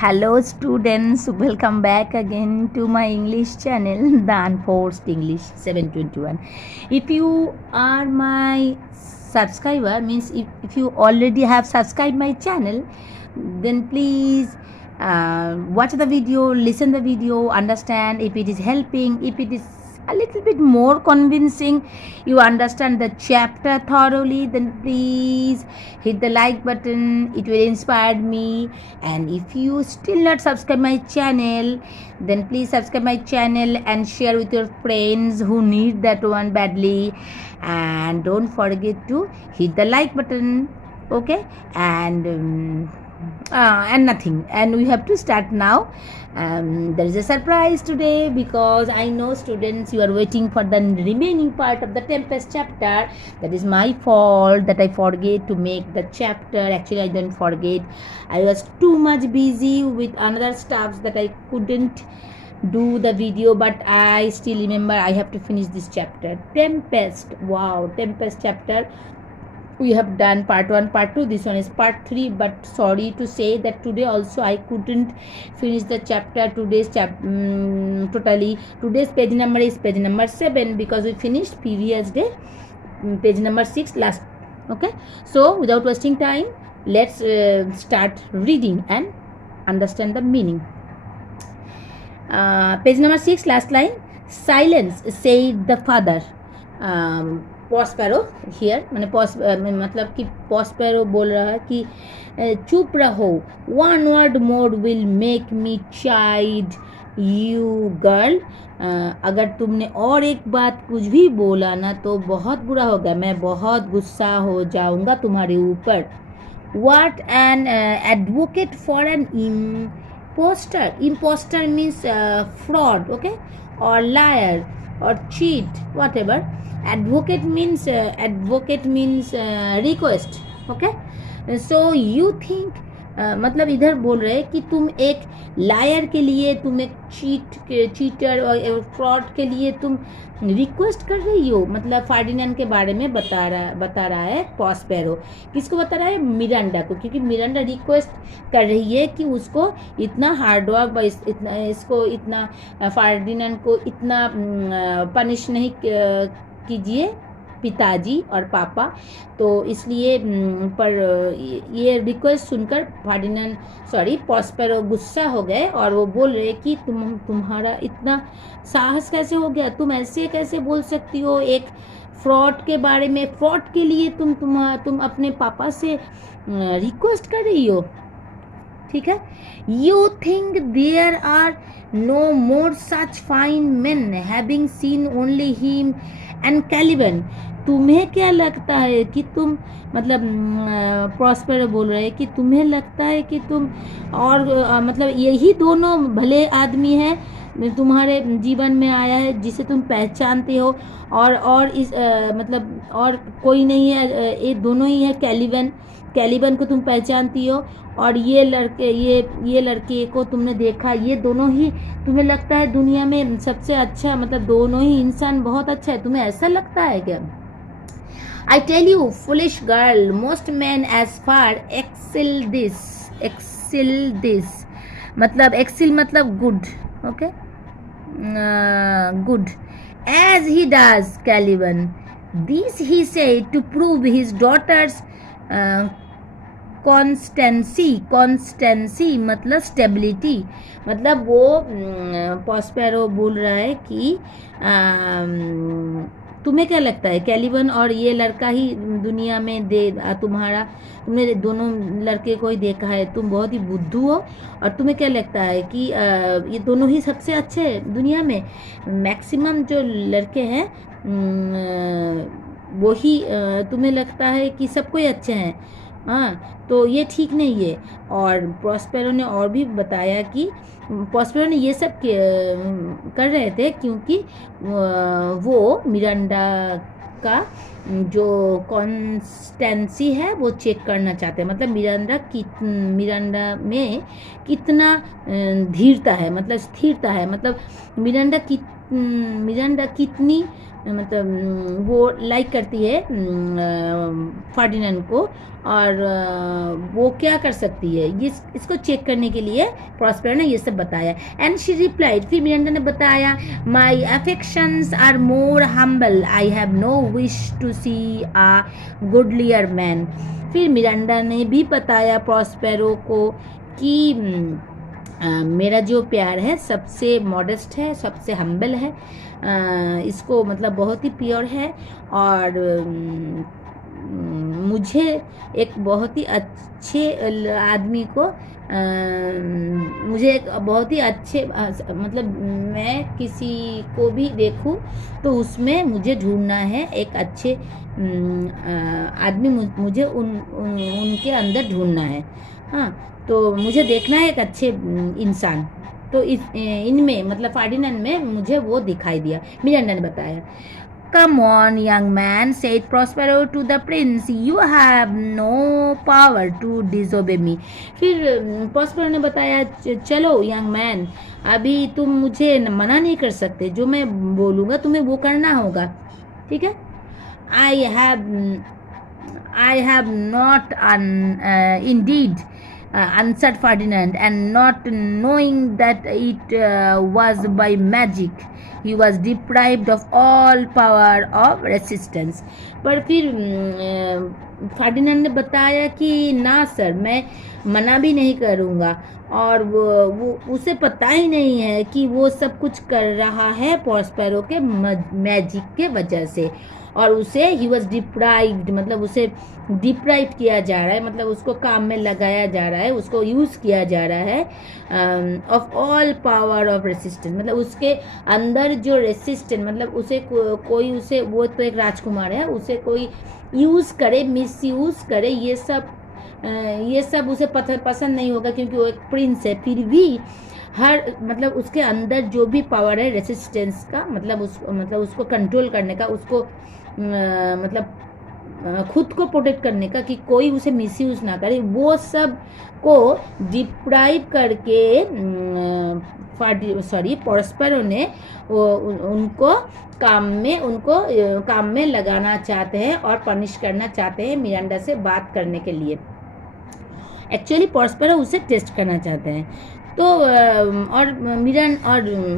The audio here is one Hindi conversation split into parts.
Hello students, welcome back again to my English channel, The Unforced English 721. If you are my subscriber, means if you already have subscribed my channel, then please watch the video, listen the video, understand if it is helping, if it is a little bit more convincing, you understand the chapter thoroughly, then please hit the like button. It will inspire me. And if you still not subscribe my channel, then please subscribe my channel and share with your friends who need that one badly. And don't forget to hit the like button. Okay, and nothing, and we have to start now. There is a surprise today because I know students, you are waiting for the remaining part of the Tempest chapter. That is my fault that I forget to make the chapter. Actually, I didn't forget, I was too much busy with another stuff that I couldn't do the video, but I still remember I have to finish this chapter, Tempest. Wow, Tempest chapter. We have done part 1, part 2, this one is part 3, but sorry to say that today also I couldn't finish the chapter. Today's totally today's page number is page number 7 because we finished previous day page number 6 last. Okay, so without wasting time, let's start reading and understand the meaning. Page number 6, last line. Silence, said the father. Prospero here, मैंने मतलब कि पॉस्पेरो बोल रहा है कि चुप रहो, one word more will make me child you girl. अगर तुमने और एक बात कुछ भी बोला ना तो बहुत बुरा होगा, मैं बहुत गुस्सा हो जाऊंगा तुम्हारे ऊपर. What an advocate for an impostor. Impostor means fraud, okay, और liar or cheat, whatever. Advocate means request. Okay, so you think मतलब इधर बोल रहे कि तुम एक लायर के लिए, तुम एक चीटर और फ्रॉड के लिए तुम रिक्वेस्ट कर रही हो. मतलब फार्डिनेंड के बारे में बता रहा है पॉस्पेरो. किसको बता रहा है? मिरांडा को, क्योंकि मिरांडा रिक्वेस्ट कर रही है कि उसको इतना हार्ड वर्क, इसको इतना फार्डिनेंड को इतना पनिश नहीं कीजिए पिताजी और पापा. तो इसलिए पर ये रिक्वेस्ट सुनकर पॉस्पेरो गुस्सा हो गए और वो बोल रहे कि तुम्हारा इतना साहस कैसे हो गया, तुम ऐसे कैसे बोल सकती हो एक फ्रॉड के बारे में, फ्रॉड के लिए तुम अपने पापा से रिक्वेस्ट कर रही हो. ठीक है. You think there are no more such fine men having seen only him and Caliban. तुम्हें क्या लगता है कि तुम, मतलब प्रॉस्पेरो बोल रहे हैं कि तुम्हें लगता है कि तुम और मतलब यही दोनों भले आदमी हैं तुम्हारे जीवन में आया है जिसे तुम पहचानते हो, और इस मतलब और कोई नहीं है, ये दोनों ही है. कैलिबन को तुम पहचानती हो, और ये लड़के को तुमने देखा, ये दोनों ही तुम्हें लगता है दुनिया में सबसे अच्छा, मतलब दोनों ही इंसान बहुत अच्छा है, तुम्हें ऐसा लगता है क्या? I tell you, foolish girl, most men as far excel this. मतलब excel मतलब good, okay, good, as he does Caliban. This he said to prove his daughter's constituency मतलब स्टेबिलिटी. मतलब वो पॉस्पेरो बोल रहा है कि तुम्हें क्या लगता है कैलिबन और ये लड़का ही दुनिया में तुमने दोनों लड़के को ही देखा है, तुम बहुत ही बुद्धू हो, और तुम्हें क्या लगता है कि ये दोनों ही सबसे अच्छे हैं दुनिया में. मैक्सिमम जो लड़के हैं वो ही तुम्हें लगता है कि सबको ही अच्छे हैं. हाँ, तो ये ठीक नहीं है. और प्रॉस्पेरो ने और भी बताया कि प्रॉस्पेरो ने ये सब कर रहे थे क्योंकि वो मिरांडा का जो कॉन्स्टेंसी है वो चेक करना चाहते हैं. मतलब मिरांडा में कितना धीरता है, मतलब स्थिरता है, मतलब मिरांडा मिरांडा कितनी मतलब वो लाइक करती है फर्डिनेंड को, और वो क्या कर सकती है ये इसको चेक करने के लिए प्रॉस्पेरो ने ये सब बताया. एंड शी रिप्लाइड, फिर मिरांडा ने बताया, my affections are more humble, I have no wish to see a goodlier man. फिर मिरांडा ने भी बताया प्रॉस्पेरो को कि मेरा जो प्यार है सबसे मॉडेस्ट है, सबसे हम्बल है, इसको मतलब बहुत ही प्योर है, और मुझे एक बहुत ही अच्छे आदमी को मुझे एक बहुत ही अच्छे मतलब मैं किसी को भी देखूं तो उसमें मुझे ढूंढना है एक अच्छे आदमी, मुझे उनके अंदर ढूंढना है. हाँ, तो मुझे देखना है एक अच्छे इंसान, तो इनमें मतलब फर्डिनेंड में मुझे वो दिखाई दिया, मिरांडा ने बताया. Come on, young man, said Prospero to the prince. You have no power to disobey me. फिर Prospero ने बताया, चलो young man, अभी तुम मुझे मना नहीं कर सकते, जो मैं बोलूँगा तुम्हें वो करना होगा, ठीक है. I have not indeed answered Ferdinand, and not knowing that it was by magic he was deprived of all power of resistance. पर फिर फर्डिनेंड ने बताया कि ना सर, मैं मना भी नहीं करूँगा, और वो उसे पता ही नहीं है कि वो सब कुछ कर रहा है प्रॉस्पेरो के मैजिक के वजह से, और उसे ही वॉज डिप्राइव्ड मतलब उसे डिप्राइव किया जा रहा है, मतलब उसको काम में लगाया जा रहा है, उसको यूज़ किया जा रहा है of all power of resistance. मतलब उसके अंदर जो रेसिस्टेंस मतलब उसे कोई उसे, वो तो एक राजकुमार है, उसे कोई यूज़ करे, मिस यूज़ करे, ये सब उसे पसंद नहीं होगा, क्योंकि वो एक प्रिंस है. फिर भी हर मतलब उसके अंदर जो भी पावर है रेसिस्टेंस का, मतलब उसको कंट्रोल करने का, उसको मतलब खुद को प्रोटेक्ट करने का, कि कोई उसे मिसयूज़ ना करे, वो सब को डिप्राइव करके प्रॉस्पेरो ने उनको काम में लगाना चाहते हैं और पनिश करना चाहते हैं मिरांडा से बात करने के लिए. एक्चुअली प्रॉस्पेरो उसे टेस्ट करना चाहते हैं. तो और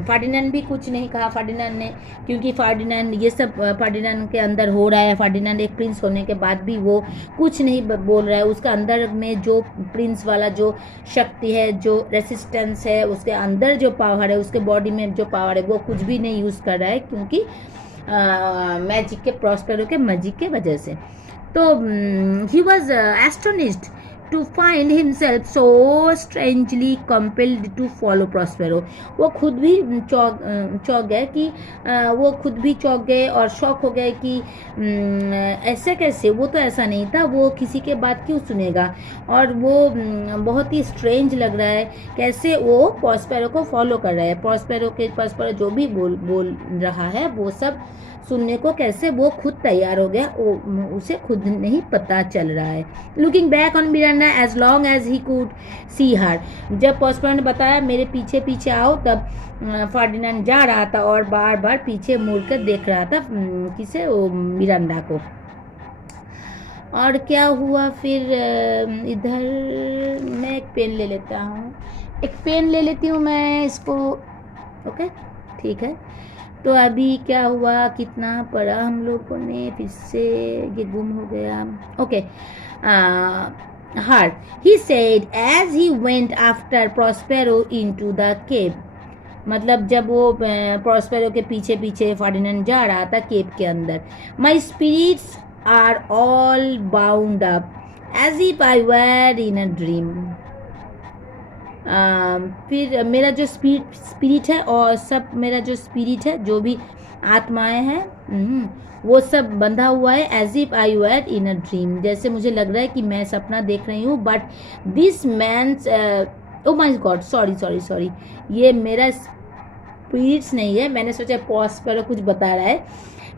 फर्डिनेंड भी कुछ नहीं कहा फर्डिनेंड ने, क्योंकि फर्डिनेंड ये सब फर्डिनेंड के अंदर हो रहा है. फर्डिनेंड एक प्रिंस होने के बाद भी वो कुछ नहीं बोल रहा है. उसका अंदर में जो प्रिंस वाला जो शक्ति है, जो रेसिस्टेंस है, उसके अंदर जो पावर है, उसके बॉडी में जो पावर है, वो कुछ भी नहीं यूज़ कर रहा है, क्योंकि मैजिक के प्रॉस्पेरो के मैजिक के वजह से. तो he was astonished to find himself so strangely compelled to follow Prospero. वो खुद भी चौंक गए कि वो खुद भी चौंक गए और शॉक हो गए कि ऐसा कैसे, वो तो ऐसा नहीं था, वो किसी के बात क्यों सुनेगा, और वो बहुत ही स्ट्रेंज लग रहा है कैसे वो प्रॉस्पेरो को फॉलो कर रहा है. प्रॉस्पेरो जो भी बोल रहा है वो सब सुनने को कैसे वो खुद तैयार हो गया, उसे खुद नहीं पता चल रहा है. Looking back on Miranda as long as he could see her. जब प्रॉस्पेरो ने बताया मेरे पीछे पीछे आओ, तब फर्डिनेंड जा रहा था और बार बार पीछे मुड़कर देख रहा था किसे, वो मिरांडा को. और क्या हुआ फिर, इधर मैं एक पेन ले लेती हूँ मैं इसको. ओके, ठीक है. तो अभी क्या हुआ, कितना पढ़ा हम लोगों ने, फिर से ये गुम हो गया. Okay, heart he said as he went after Prospero into the cave. मतलब जब वो प्रॉस्पेरो के पीछे पीछे फर्डिनेंड जा रहा था केव के अंदर. My spirits are all bound up as if I were in a dream. फिर मेरा जो स्पिरिट है और सब मेरा जो स्पिरिट है, जो भी आत्माएं हैं, वो सब बंधा हुआ है. As if I were in a dream, जैसे मुझे लग रहा है कि मैं सपना देख रही हूँ. But this man's, oh my God, sorry, ये मेरा स्पिरिट्स नहीं है. मैंने सोचा प्रॉस्पेरो कुछ बता रहा है,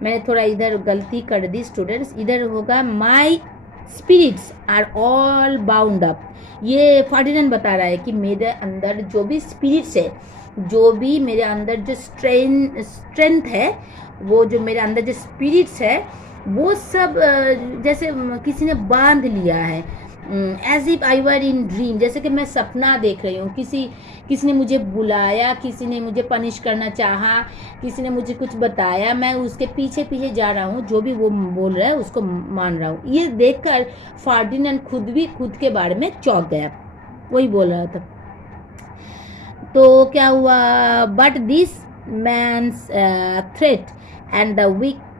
मैंने थोड़ा इधर गलती कर दी स्टूडेंट्स. इधर होगा my spirits are all bound up. ये फर्डिनेंड बता रहा है कि मेरे अंदर जो भी स्पिरिट्स है, जो भी मेरे अंदर जो स्ट्रेंथ है, वो जो मेरे अंदर जो स्पिरिट्स है, वो सब जैसे किसी ने बांध लिया है। As if I were in dream, जैसे कि मैं सपना देख रही हूँ, किसी ने मुझे बुलाया, किसी ने मुझे पनिश करना चाहा, किसी ने मुझे कुछ बताया, मैं उसके पीछे पीछे जा रहा हूँ, जो भी वो बोल रहा है उसको मान रहा हूँ। ये देखकर फर्डिनेंड खुद के बारे में चौंक गया, वही बोल रहा था। तो क्या हुआ, but this man's threat and the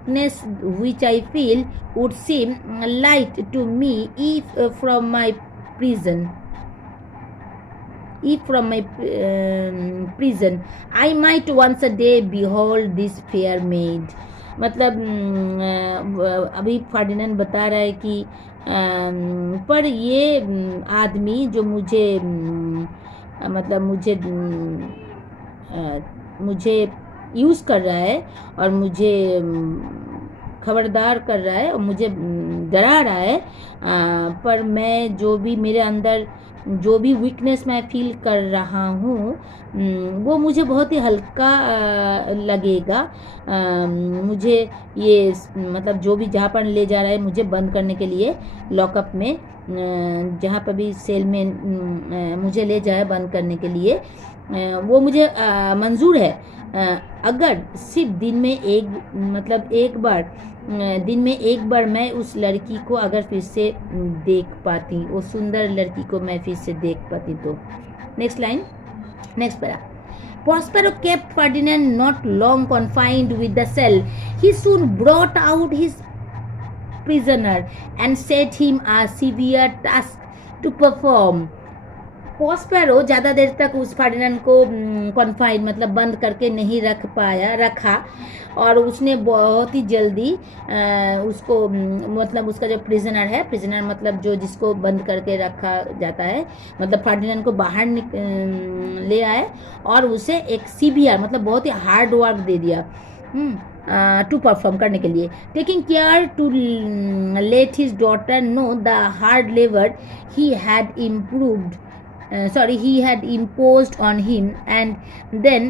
weakness which I feel would seem light to me if from my prison. If from my prison I might once a day behold this fair maid. मतलब अभी फर्डिनेंड बता रहा है कि पर ये आदमी जो मुझे मतलब मुझे यूज़ कर रहा है और मुझे खबरदार कर रहा है और मुझे डरा रहा है, पर मैं जो भी मेरे अंदर जो भी वीकनेस मैं फील कर रहा हूँ, वो मुझे बहुत ही हल्का लगेगा। मुझे ये मतलब जो भी जहाँ पर ले जा रहा है मुझे बंद करने के लिए लॉकअप में, जहाँ पर भी सेल में मुझे ले जाए बंद करने के लिए, वो मुझे मंजूर है, अगर सिर्फ दिन में एक बार मैं उस लड़की को अगर फिर से देख पाती, वो सुंदर लड़की को मैं फिर से देख पाती तो। Next line, next para. Prospero kept Ferdinand not long confined with the cell. He soon brought out his prisoner and set him a severe task to perform. पॉस्पेरो ज़्यादा देर तक उस फर्डिनेंड को कॉन्फाइन मतलब बंद करके नहीं रखा, और उसने बहुत ही जल्दी उसको मतलब उसका जो प्रिजनर मतलब जो जिसको बंद करके रखा जाता है, मतलब फर्डिनेंड को बाहर ले आए और उसे एक सीवियर मतलब बहुत ही हार्ड वर्क दे दिया टू परफॉर्म करने के लिए। Taking care to let his daughter know the hard labour he had imposed on him, and then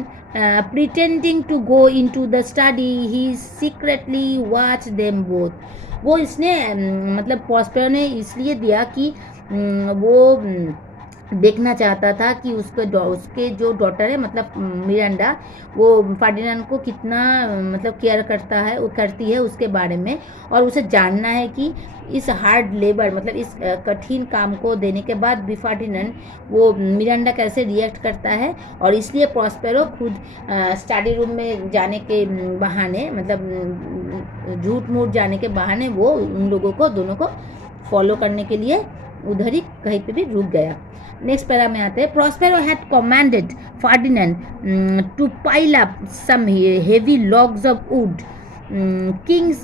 pretending to go into the study he secretly watched them both. वो इसने मतलब पॉस्पेरो ने इसलिए दिया कि वो देखना चाहता था कि उसके जो डॉटर है मतलब मिरांडा, वो फर्डिनेंड को कितना मतलब केयर करती है उसके बारे में, और उसे जानना है कि इस हार्ड लेबर मतलब इस कठिन काम को देने के बाद भी फर्डिनेंड वो मिरांडा कैसे रिएक्ट करता है। और इसलिए प्रॉस्पेरो खुद स्टडी रूम में जाने के बहाने मतलब झूठ मूठ जाने के बहाने वो उन लोगों को दोनों को फॉलो करने के लिए उधर ही कहीं पे भी रुक गया। नेक्स्ट पैरा में आते हैं। Prospero had commanded Ferdinand to pile up some heavy logs of wood, king's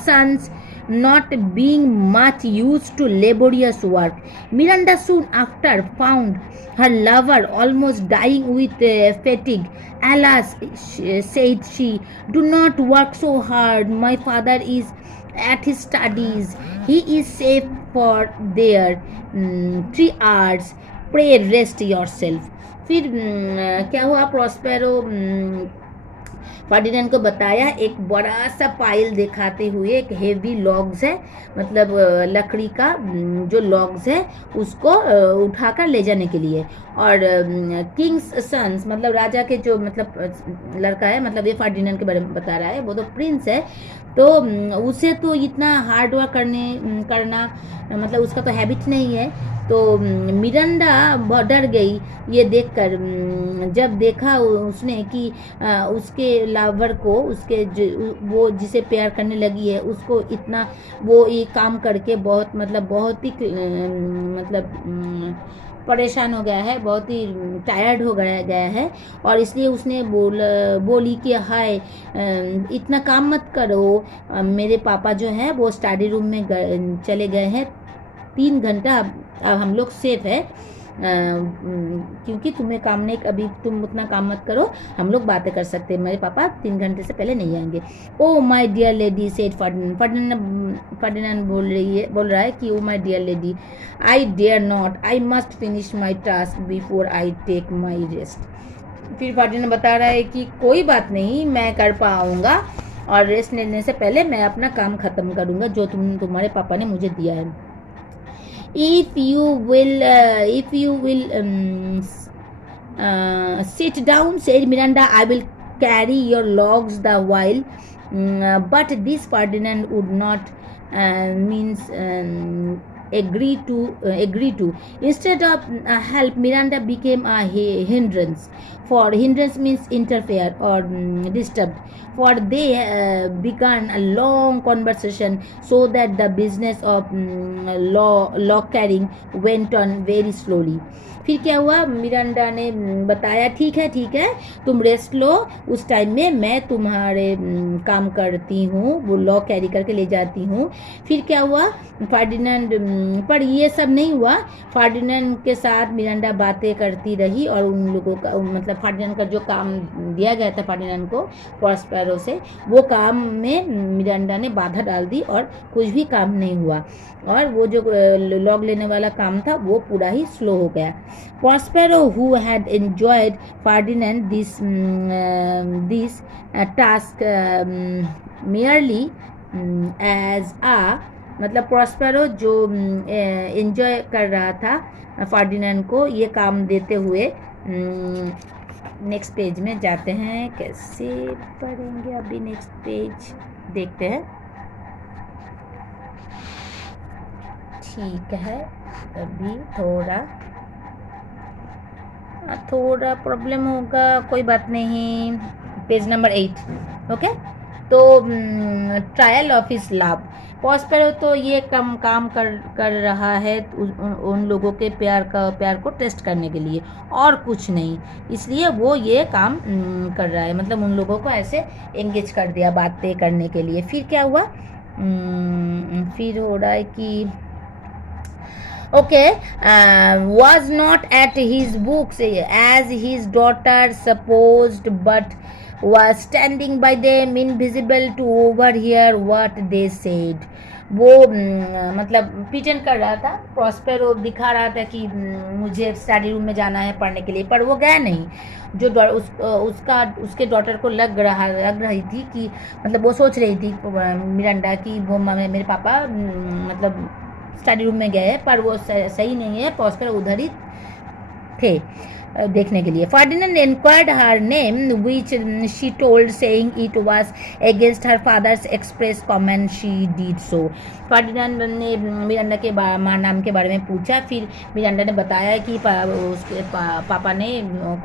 sons not being much used to laborious work. Miranda soon after found her lover almost dying with fatigue. Alas, said she, do not work so hard. My father is at his studies. He is safe for there 3 hours. Pray rest yourself. फिर क्या हुआ, प्रॉस्पेरो फर्डिनेंड को बताया, एक बड़ा सा पाइल दिखाते हुए, एक हेवी लॉग्स है मतलब लकड़ी का जो लॉग्स है उसको उठाकर ले जाने के लिए। और किंग्स सन्स मतलब राजा के जो मतलब लड़का है, मतलब ये फर्डिनेंड के बारे में बता रहा है, वो तो प्रिंस है, तो उसे तो इतना हार्ड वर्क करना मतलब उसका तो हैबिट नहीं है। तो मिरांडा डर गई ये देखकर, जब देखा उसने कि उसके लावर को वो जिसे प्यार करने लगी है उसको इतना वो ये काम करके बहुत ही परेशान हो गया है, बहुत ही टायर्ड हो गया है, और इसलिए उसने बोली कि हाय इतना काम मत करो, मेरे पापा जो है वो स्टडी रूम में चले गए हैं, 3 घंटा अब हम लोग सेफ है, क्योंकि तुम्हें काम नहीं, अभी तुम उतना काम मत करो, हम लोग बातें कर सकते हैं, मेरे पापा 3 घंटे से पहले नहीं आएंगे। Oh my dear lady said Ferdinand बोल रहा है कि oh my dear lady, I dare not, I must finish my task before I take my rest. फिर फर्डिनेंड बता रहा है कि कोई बात नहीं, मैं कर पाऊँगा और रेस्ट लेने से पहले मैं अपना काम ख़त्म करूँगा जो तुम्हारे पापा ने मुझे दिया है। If you will sit down, said Miranda, I will carry your logs the while. But this Ferdinand would not agree to. Instead of help, Miranda became a hindrance. For hindrance means interfere or disturb. For they began a long conversation, so that the business of log carrying went on very slowly. फिर क्या हुआ, मिरांडा ने बताया ठीक है तुम रेस्ट लो, उस टाइम में मैं तुम्हारे काम करती हूँ, वो लॉ कैरी करके ले जाती हूँ। फिर क्या हुआ, फर्डिनेंड पर ये सब नहीं हुआ, फर्डिनेंड के साथ मिरांडा बातें करती रही और उन लोगों का मतलब फर्डिनेंड का जो काम दिया गया था फर्डिनेंड को प्रॉस्पेरो से, वो काम में मिरांडा ने बाधा डाल दी और कुछ भी काम नहीं हुआ और वो जो लॉग लेने वाला काम था वो पूरा ही स्लो हो गया। Prospero, who had enjoyed Ferdinand this task merely as a मतलब प्रॉस्पेरो जो एंजॉय कर रहा था फर्डिनेंड को ये काम देते हुए। नेक्स्ट पेज में जाते हैं, कैसे पढ़ेंगे अभी, नेक्स्ट पेज देखते हैं। ठीक है, अभी थोड़ा प्रॉब्लम होगा, कोई बात नहीं। Page number 8, okay. तो trial of his love, Prospero तो ये काम कर रहा है उन लोगों के प्यार को टेस्ट करने के लिए और कुछ नहीं, इसलिए वो ये काम कर रहा है, मतलब उन लोगों को ऐसे एंगेज कर दिया बातें करने के लिए। फिर क्या हुआ, फिर हो रहा है कि was not at his books as his daughter supposed, but was standing by them invisible to overhear what they said. वो मतलब प्रिटेंड कर रहा था, प्रॉस्पेरो दिखा रहा था कि मुझे स्टडी रूम में जाना है पढ़ने के लिए, पर वो गया नहीं। जो उसके डॉटर को लग रही थी कि मतलब वो सोच रही थी मिरांडा कि वो मेरे पापा मतलब स्टडी रूम में गए, पर वो सही नहीं है, प्रॉस्पेरो उधर ही थे देखने के लिए। Ferdinand enquired her name, which she told, saying it was against her father's express command she did so. Ferdinand ने मिरांडा के नाम के बारे में पूछा, फिर मिरांडा ने बताया कि उसके पापा ने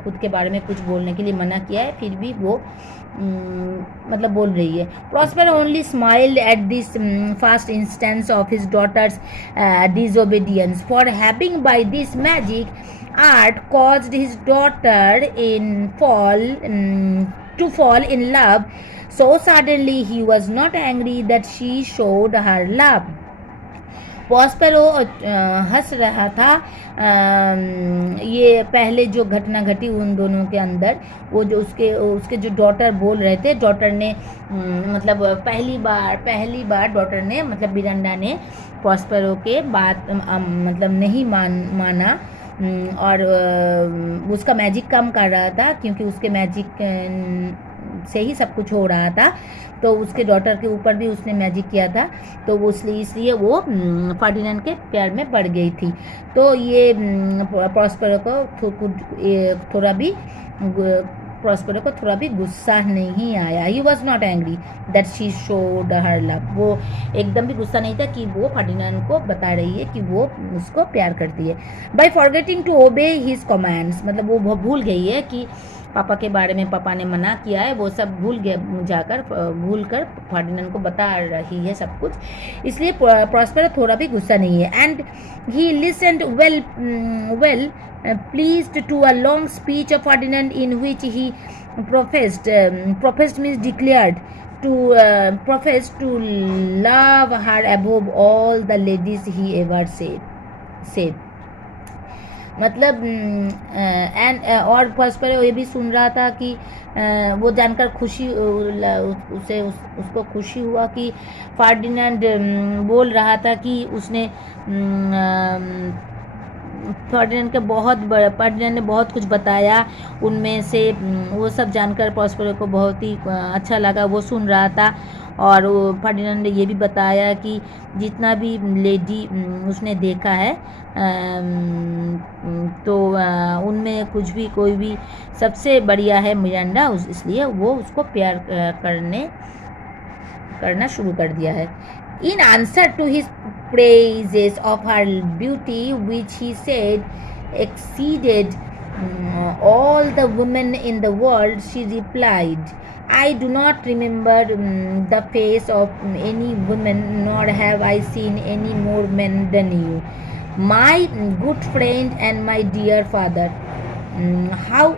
खुद के बारे में कुछ बोलने के लिए मना किया है, फिर भी वो मतलब बोल रही है। Prospero only smiled at this first instance of his daughter's disobedience, for having by this magic art caused his daughter to fall in love so suddenly. He was not angry that she showed her love. Prospero हंस रहा था ये पहले जो घटना घटी उन दोनों के अंदर, वो जो उसके जो डॉटर बोल रहे थे, डॉटर ने मतलब पहली बार डॉटर ने मतलब मिरांडा ने प्रॉस्पेरो के बात मतलब नहीं माना और उसका मैजिक काम कर रहा था, क्योंकि उसके मैजिक से ही सब कुछ हो रहा था, तो उसके डॉटर के ऊपर भी उसने मैजिक किया था, तो वो इसलिए वो फर्डिनेंड के प्यार में पड़ गई थी। तो ये प्रॉस्पेरो को थोड़ा भी गुस्सा नहीं आया। He was not angry that she showed her love, वो एकदम भी गुस्सा नहीं था कि वो फर्डिनेंड को बता रही है कि वो उसको प्यार करती है। By forgetting to obey his commands, मतलब वो भूल गई है कि पापा के बारे में पापा ने मना किया है, वो सब भूल कर फर्डिनेंड को बता रही है सब कुछ, इसलिए प्रॉस्पेरो थोड़ा भी गुस्सा नहीं है। And he listened well pleased to a long speech of Ferdinand in which he professed means declared to love her above all the ladies he ever said. मतलब एंड और परस्पर ये भी सुन रहा था कि वो जानकर खुशी उसको खुशी हुआ कि फर्डिनेंड बोल रहा था कि उसने फर्डिनेंड ने बहुत कुछ बताया उनमें से वो सब जानकर प्रॉस्पेरो को बहुत ही अच्छा लगा, वो सुन रहा था। और वो फर्डिनेंड ने ये भी बताया कि जितना भी लेडी उसने देखा है तो उनमें कुछ भी कोई भी सबसे बढ़िया है मिरांडा, इसलिए वो उसको प्यार करना शुरू कर दिया है। In answer to his praises of her beauty, which he said exceeded all the women in the world, she replied, I do not remember the face of any woman, nor have I seen any more men than you, my good friend and my dear father. How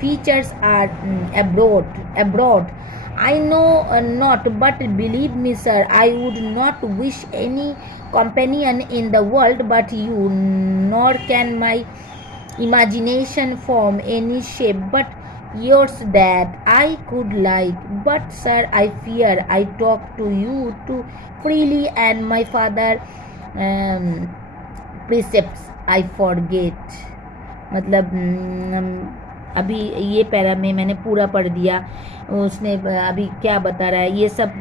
features are abroad. I know not, but believe me, sir, I would not wish any companion in the world but you, nor can my imagination form any shape but yours that I could like. But, sir, I fear I talk to you too freely, and my father precepts I forget. मतलब अभी ये पैरा में मैंने पूरा पढ़ दिया, उसने अभी क्या बता रहा है, ये सब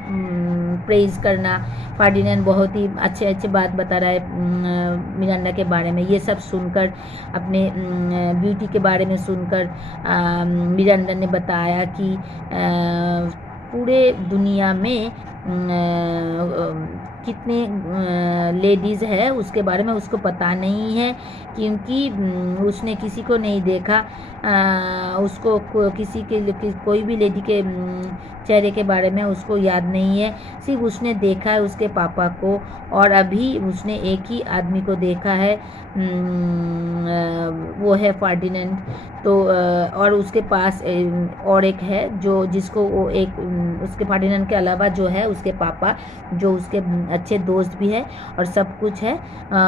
प्रेज करना, फर्डिनेंड बहुत ही अच्छे अच्छे बात बता रहा है मिरांडा के बारे में। ये सब सुनकर, अपने ब्यूटी के बारे में सुनकर मिरांडा ने बताया कि पूरे दुनिया में कितने लेडीज़ है उसके बारे में उसको पता नहीं है, क्योंकि उसने किसी को नहीं देखा, उसको किसी के कोई भी लेडी के चेहरे के बारे में उसको याद नहीं है। सिर्फ उसने देखा है उसके पापा को, और अभी उसने एक ही आदमी को देखा है, वो है फर्डिनेंड। तो और उसके पास और एक है जो जिसको वो एक उसके फर्डिनेंड के अलावा जो है उसके पापा, जो उसके अच्छे दोस्त भी है और सब कुछ है,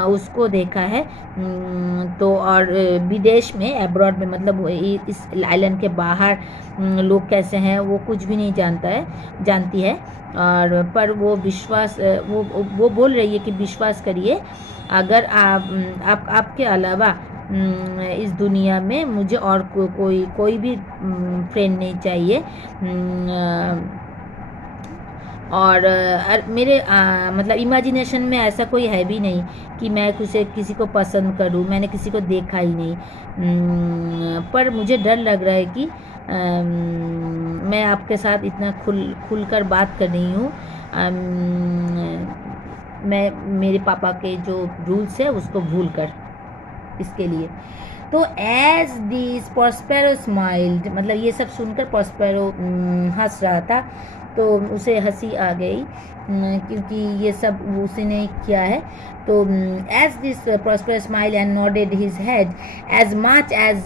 उसको देखा है। तो और विदेश में, अब्रॉड में, मतलब इस आइलैंड के बाहर लोग कैसे हैं वो कुछ भी नहीं जानती है। और पर वो विश्वास वो बोल रही है कि विश्वास करिए, अगर आपके अलावा इस दुनिया में मुझे और कोई भी फ्रेंड नहीं चाहिए। और मेरे मतलब इमेजिनेशन में ऐसा कोई है भी नहीं कि मैं किसी को पसंद करूं, मैंने किसी को देखा ही नहीं। पर मुझे डर लग रहा है कि मैं आपके साथ इतना खुलकर बात कर रही हूँ, मैं मेरे पापा के जो रूल्स है उसको भूल कर, इसके लिए। तो एज दिस प्रॉस्पेरो स्माइल्ड, मतलब ये सब सुनकर प्रॉस्पेरो हंस रहा था, तो उसे हंसी आ गई क्योंकि ये सब उसने किया है। तो as this Prospero smile and nodded his head as much as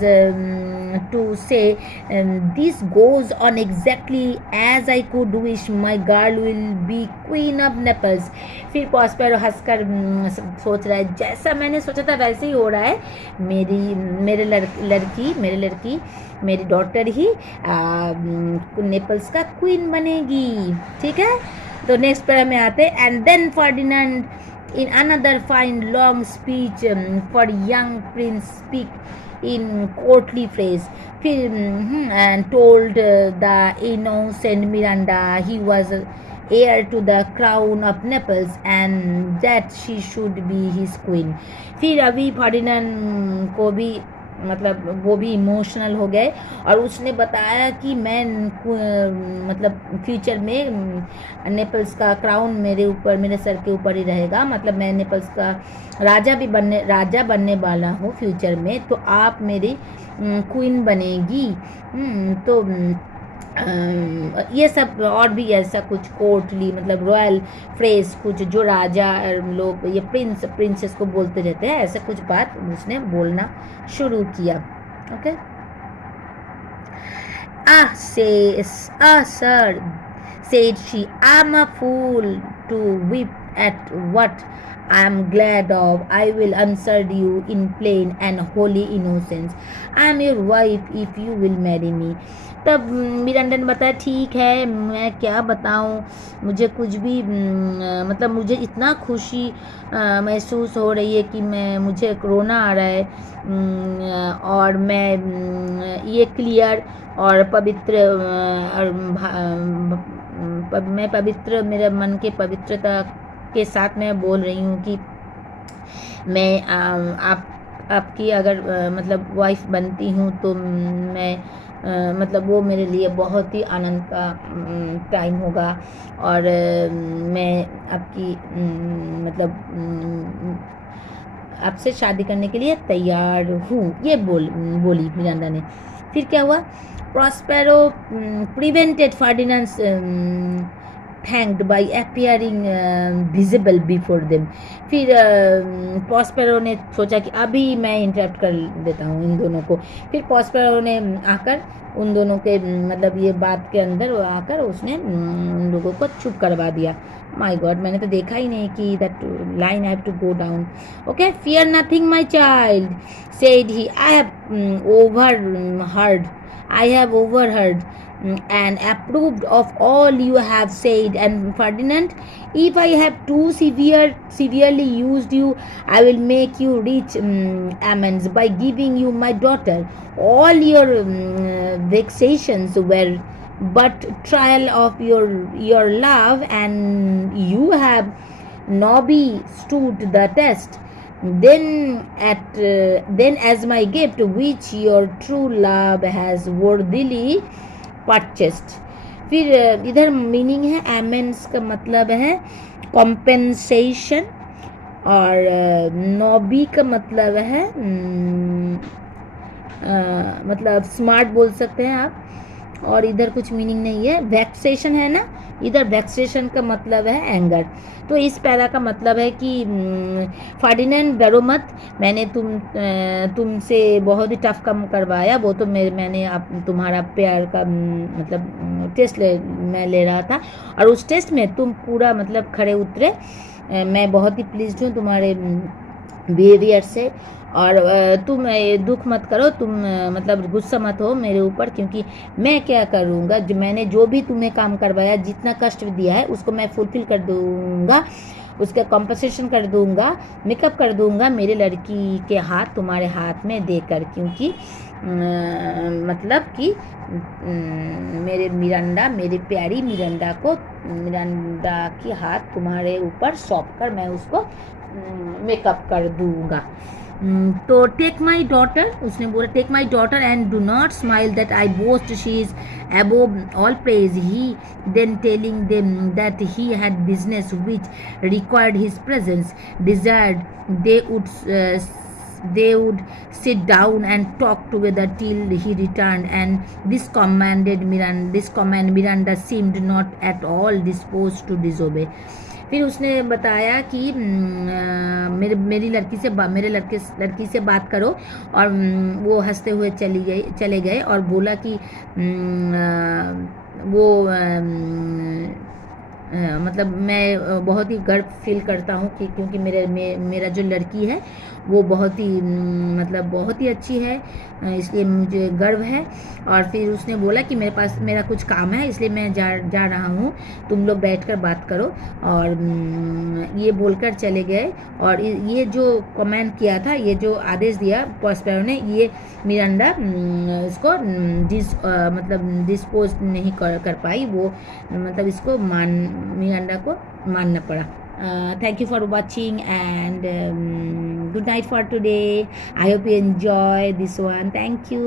to say this goes on exactly as I could wish my girl will be queen of Naples. फिर प्रॉस्पेरो हंसकर सोच रहा है जैसा मैंने सोचा था वैसे ही हो रहा है, मेरी डॉटर ही नेपल्स का क्वीन बनेगी। ठीक है, तो नेक्स्ट पैरा में आते हैं। And then Ferdinand in another fine long speech for young prince speak in courtly phrase, and told the innocent Miranda he was heir to the crown of Naples and that she should be his queen। फिर अभी फर्डिनेंड को भी मतलब वो भी इमोशनल हो गए और उसने बताया कि मैं मतलब फ्यूचर में नेपल्स का क्राउन मेरे सर के ऊपर ही रहेगा, मतलब मैं नेपल्स का राजा बनने वाला हूँ फ्यूचर में, तो आप मेरी क्वीन बनेगी। तो ये सब और भी ऐसा कुछ कोर्टली मतलब रॉयल फ्रेज कुछ जो राजा लोग ये प्रिंसेस को बोलते रहते हैं, ऐसा कुछ बात उसने बोलना शुरू किया। Okay, sir, said she, I'm a fool to weep at what I am glad of. I will answer you in plain and holy innocence. I am your wife if you will marry me. तब मिरांडा ने बताया ठीक है, मैं क्या बताऊं, मुझे कुछ भी मतलब मुझे इतना खुशी महसूस हो रही है कि मुझे रोना आ रहा है, और मैं ये क्लियर और पवित्र और मैं पवित्र, मेरे मन के पवित्रता के साथ मैं बोल रही हूँ कि मैं आपकी अगर मतलब वाइफ बनती हूँ तो मैं मतलब वो मेरे लिए बहुत ही आनंद का टाइम होगा, और मैं आपकी मतलब आपसे शादी करने के लिए तैयार हूँ, ये बोली मिरांडा ने। फिर क्या हुआ, Prospero prevented Ferdinand's thanked by appearing visible before them. फिर प्रॉस्पेरो ने सोचा कि अभी मैं इंटरप्ट कर देता हूँ इन दोनों को। फिर प्रॉस्पेरो ने आकर उन दोनों के मतलब ये बात के अंदर आकर उसने उन लोगों को चुप करवा दिया। माय गॉड, मैंने तो देखा ही नहीं कि that line have to go down. Okay, fear nothing my child said he, I have overheard and approved of all you have said, and Ferdinand, if I have too severely used you, I will make you rich amends by giving you my daughter. All your vexations were but trial of your love, and you have nobly stood the test. Then as my gift, which your true love has worthily purchased. फिर इधर मीनिंग है एमेंस का मतलब है कॉम्पेंसेशन, और नॉबी का मतलब है मतलब स्मार्ट बोल सकते हैं आप, और इधर कुछ मीनिंग नहीं है। वैक्सेशन है ना, इधर वैक्सेशन का मतलब है एंगर। तो इस पैरा का मतलब है कि फर्डिनेंड डरो मत, मैंने तुमसे बहुत ही टफ काम करवाया, वो तो मैंने तुम्हारा प्यार का मतलब टेस्ट मैं ले रहा था, और उस टेस्ट में तुम पूरा मतलब खड़े उतरे। मैं बहुत ही प्लीज्ड हूँ तुम्हारे बिहेवियर से, और तुम दुख मत करो, तुम मतलब गुस्सा मत हो मेरे ऊपर, क्योंकि मैं क्या करूँगा, मैंने जो भी तुम्हें काम करवाया, जितना कष्ट दिया है उसको मैं फुलफिल कर दूँगा, उसका कॉम्पनसेशन कर दूँगा, मेकअप कर दूँगा मेरे लड़की के हाथ तुम्हारे हाथ में देकर, क्योंकि मतलब कि मेरे मिरांडा, मेरी प्यारी मिरांडा की हाथ तुम्हारे ऊपर सौंप कर मैं उसको मेकअप कर दूँगा। तो टेक माई डॉटर, उसने बोला take my daughter and do not smile that I boast she is above all praise. He then telling them that he had business which required his presence, desired they would sit down and talk together till he returned, and this command Miranda seemed not at all disposed to disobey. फिर उसने बताया कि मेरी लड़की से बात करो, और वो हंसते हुए चले गए और बोला कि वो मतलब मैं बहुत ही गर्व फील करता हूँ कि क्योंकि मेरा जो लड़की है वो बहुत ही मतलब बहुत ही अच्छी है, इसलिए मुझे गर्व है। और फिर उसने बोला कि मेरा कुछ काम है, इसलिए मैं जा रहा हूँ, तुम लोग बैठकर बात करो, और ये बोलकर चले गए। और ये जो कमेंट किया था, ये जो आदेश दिया प्रॉस्पेरो ने, ये मिरांडा इसको मतलब डिस्पोज नहीं कर पाई, वो मतलब इसको मिरांडा को मानना पड़ा। Thank you for watching, and good night for today. I hope you enjoy this one. Thank you.